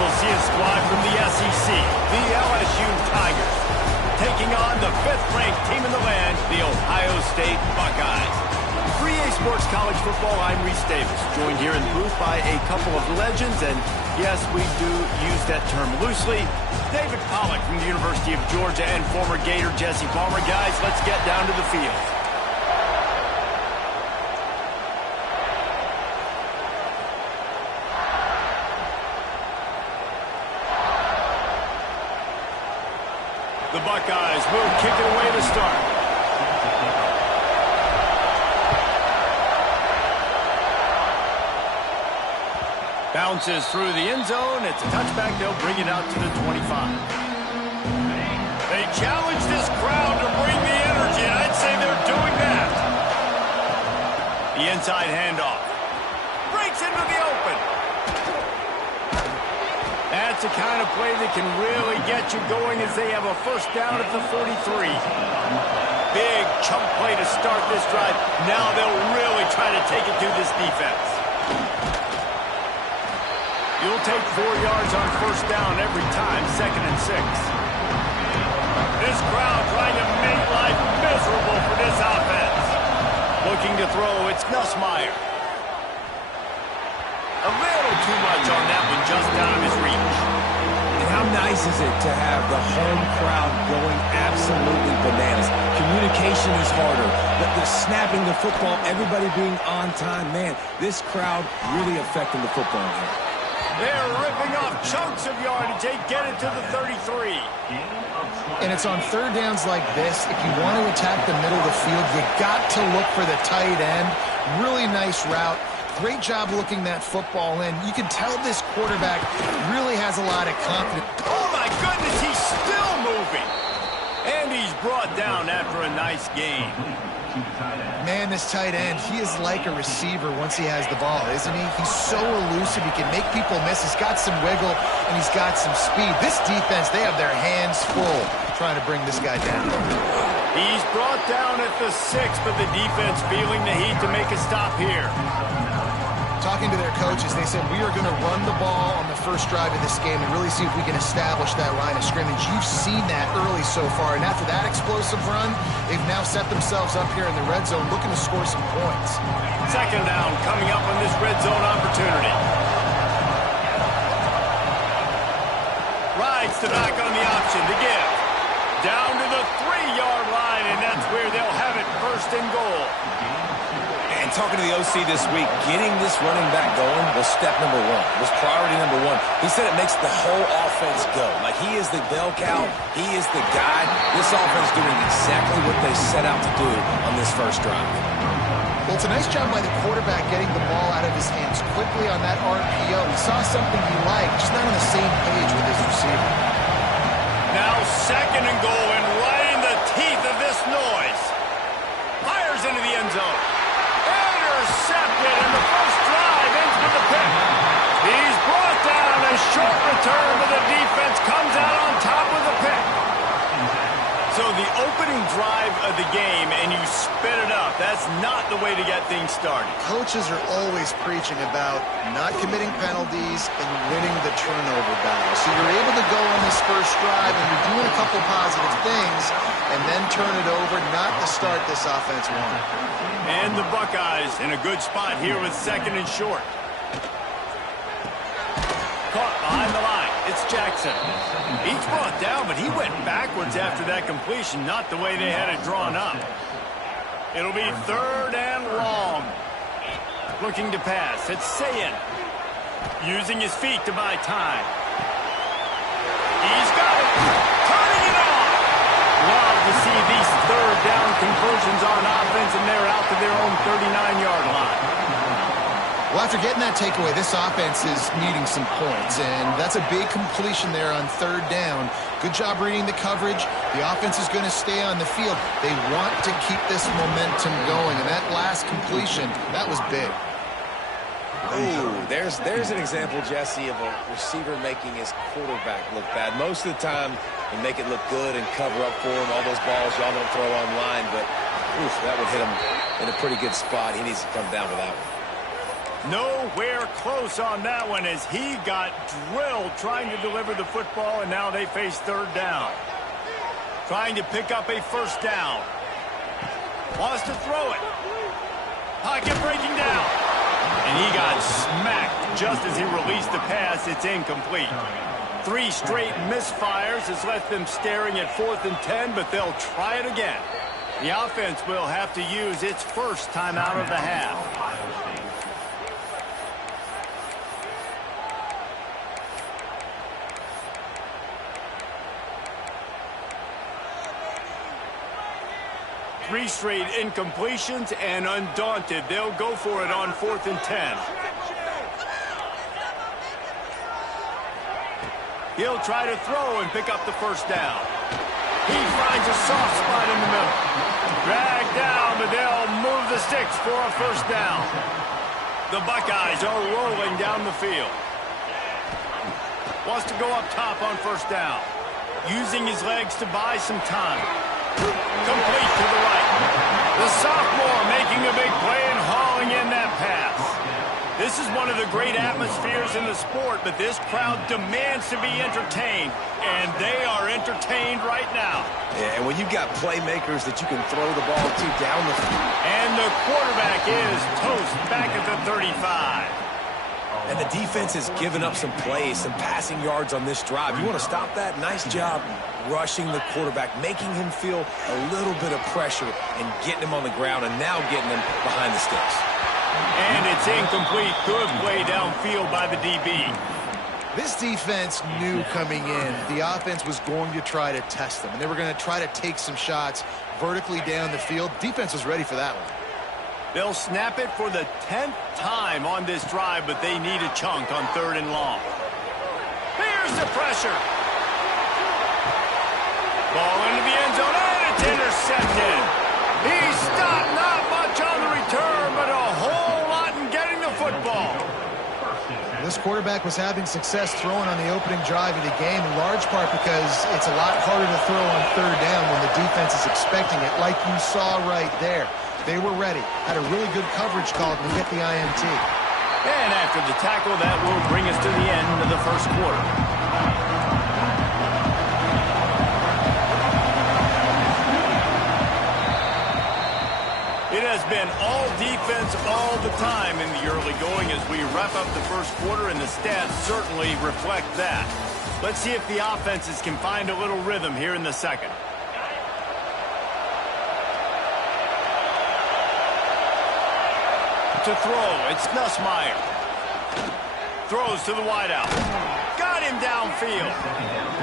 we'll see a squad from the SEC, the LSU Tigers, taking on the 5th-ranked team in the land, the Ohio State Buckeyes. For EA Sports College Football, I'm Reese Davis, joined here in the booth by a couple of legends, and yes, we do use that term loosely. David Pollack from the University of Georgia and former Gator Jesse Palmer. Guys, let's get down to the field. The Buckeyes will kick it away to start. Bounces through the end zone. It's a touchback. They'll bring it out to the 25. They challenge this crowd to bring the energy, and I'd say they're doing that. The inside handoff. Breaks into the open. That's the kind of play that can really get you going as they have a first down at the 43. Big chunk play to start this drive. Now they'll really try to take it to this defense. You'll take 4 yards on first down every time, 2nd and 6. This crowd trying to make life miserable for this offense. Looking to throw, it's Nussmeier. A little too much on that one, just out of his reach. And how nice is it to have the home crowd going absolutely bananas? Communication is harder. The snapping the football, everybody being on time. Man, this crowd really affecting the football here. They're ripping off chunks of yardage. They get it to the 33. And it's on third downs like this. If you want to attack the middle of the field, you got to look for the tight end. Really nice route. Great job looking that football in. You can tell this quarterback really has a lot of confidence. Oh, my goodness, he's still moving. And he's brought down after a nice gain. Man, this tight end, he is like a receiver once he has the ball, isn't he? He's so elusive. He can make people miss. He's got some wiggle, and he's got some speed. This defense, they have their hands full trying to bring this guy down. He's brought down at the 6, but the defense feeling the heat to make a stop here. Talking to their coaches, they said, we are going to run the ball on the first drive of this game and really see if we can establish that line of scrimmage. You've seen that early so far, and after that explosive run, they've now set themselves up here in the red zone looking to score some points. 2nd down coming up on this red zone opportunity. Rides to back on the option to give. Down to the 3-yard line, and that's where they'll have it, 1st and goal. And talking to the OC this week, getting this running back going was step number 1, was priority number 1. He said it makes the whole offense go. Like, he is the bell cow, he is the guy. This offense doing exactly what they set out to do on this first drive. Well, it's a nice job by the quarterback getting the ball out of his hands quickly on that RPO. He saw something he liked, just not on the same page with his receiver. Now 2nd and goal, and right in the teeth of this noise. Fires into the end zone. Intercepted, and the first drive ends with a pick. He's brought down. A short return, but the defense comes out on top with a pick. So the opening drive of the game, and you spit it up. That's not the way to get things started. Coaches are always preaching about not committing penalties and winning the turnover battle. So you're able to go on this first drive, and you're doing a couple positive things, and then turn it over, not to start this offense one. And the Buckeyes in a good spot here with 2nd and short. Caught behind the line. It's Jackson. He's brought down, but he went backwards after that completion, not the way they had it drawn up. It'll be 3rd and long. Looking to pass. It's Sayin. Using his feet to buy time. He's got it. Turning it on. Love to see these 3rd down conversions on offense, and they're out to their own 39-yard line. Well, after getting that takeaway, this offense is needing some points, and that's a big completion there on 3rd down. Good job reading the coverage. The offense is going to stay on the field. They want to keep this momentum going, and that last completion, that was big. Ooh, there's an example, Jesse, of a receiver making his quarterback look bad. Most of the time, they make it look good and cover up for him. All those balls y'all don't throw online, but oof, that would hit him in a pretty good spot. He needs to come down to that one. Nowhere close on that one as he got drilled trying to deliver the football, and now they face third down. Trying to pick up a first down. Wants to throw it. Pocket breaking down. And he got smacked just as he released the pass. It's incomplete. 3 straight misfires has left them staring at 4th and 10, but they'll try it again. The offense will have to use its first timeout of the half. Three straight incompletions, and undaunted, they'll go for it on 4th and 10. He'll try to throw and pick up the first down. He finds a soft spot in the middle. Dragged down, but they'll move the sticks for a first down. The Buckeyes are rolling down the field. Wants to go up top on first down. Using his legs to buy some time. Complete to the right. The sophomore making a big play and hauling in that pass. This is one of the great atmospheres in the sport, but this crowd demands to be entertained, and they are entertained right now. Yeah, and when you've got playmakers that you can throw the ball to down the field. And the quarterback is toast back at the 35. And the defense has given up some plays, some passing yards on this drive. You want to stop that? Nice job rushing the quarterback, making him feel a little bit of pressure and getting him on the ground and now getting him behind the sticks. And it's incomplete. Good play downfield by the DB. This defense knew coming in the offense was going to try to test them, and they were going to try to take some shots vertically down the field. Defense was ready for that one. They'll snap it for the 10th time on this drive, but they need a chunk on 3rd and long. Here's the pressure. Ball into the end zone, and it's intercepted. He stopped, not much on the return, but a whole lot in getting the football. This quarterback was having success throwing on the opening drive of the game, in large part because it's a lot harder to throw on 3rd down when the defense is expecting it, like you saw right there. They were ready, had a really good coverage call to get the INT. And after the tackle, that will bring us to the end of the first quarter. It has been all defense all the time in the early going as we wrap up the first quarter, and the stats certainly reflect that. Let's see if the offenses can find a little rhythm here in the second. To throw, it's Nussmeier. Throws to the wideout. Got him downfield.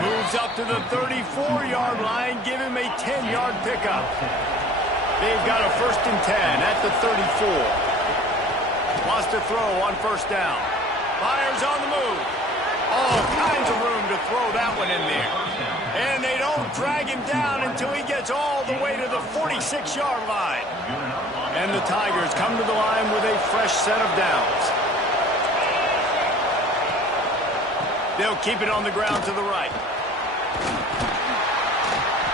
Moves up to the 34-yard line. Give him a 10-yard pickup. They've got a 1st and 10 at the 34. Wants to throw on first down. Fires on the move. All kinds of room to throw that one in there. And they don't drag him down until he gets all the way to the 46-yard line. And the Tigers come to the line with a fresh set of downs. They'll keep it on the ground to the right.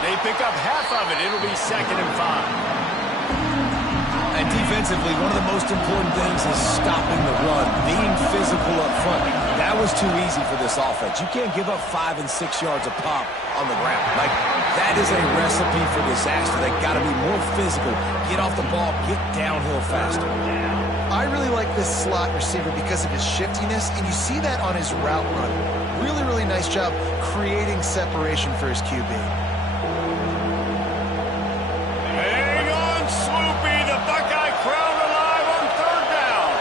They pick up half of it. It'll be 2nd and 5. And defensively, one of the most important things is stopping the run, being physical up front. That was too easy for this offense. You can't give up 5 and 6 yards a pop on the ground. Like, that is a recipe for disaster. They got to be more physical, get off the ball, get downhill faster. I really like this slot receiver because of his shiftiness, and you see that on his route run. Really, really nice job creating separation for his QB. Hang on, Sloopy. The Buckeye crowd alive on 3rd down.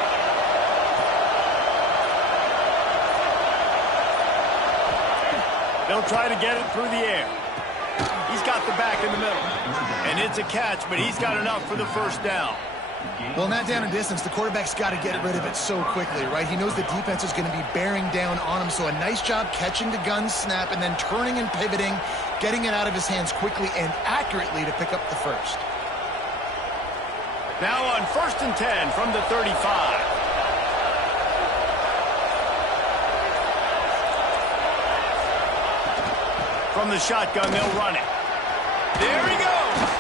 They'll try to get it through the air. He's got the back in the middle. And it's a catch, but he's got enough for the first down. Well, not down in distance. The quarterback's got to get rid of it so quickly, right? He knows the defense is going to be bearing down on him, so a nice job catching the gun snap and then turning and pivoting, getting it out of his hands quickly and accurately to pick up the first. Now on 1st and 10 from the 35. From the shotgun, they'll run it. There he goes.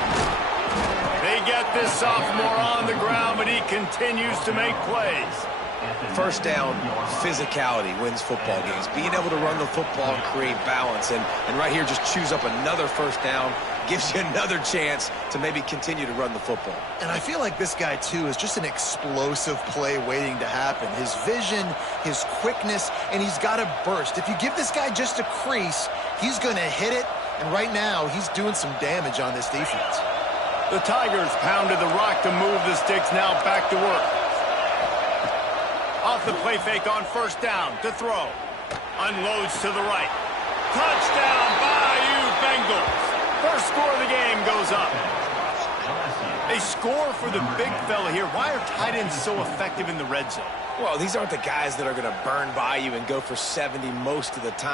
They get this sophomore on the ground, but he continues to make plays. First down, physicality wins football games. Being able to run the football and create balance. And right here, just choose up another first down, gives you another chance to maybe continue to run the football. And I feel like this guy, too, is just an explosive play waiting to happen. His vision, his quickness, and he's got a burst. If you give this guy just a crease, he's going to hit it. And right now, he's doing some damage on this defense. The Tigers pounded the rock to move the sticks, now back to work. Off the play fake on first down to throw. Unloads to the right. Touchdown, Bayou Bengals. First score of the game goes up. They score for the big fella here. Why are tight ends so effective in the red zone? Well, these aren't the guys that are going to burn by you and go for 70 most of the time.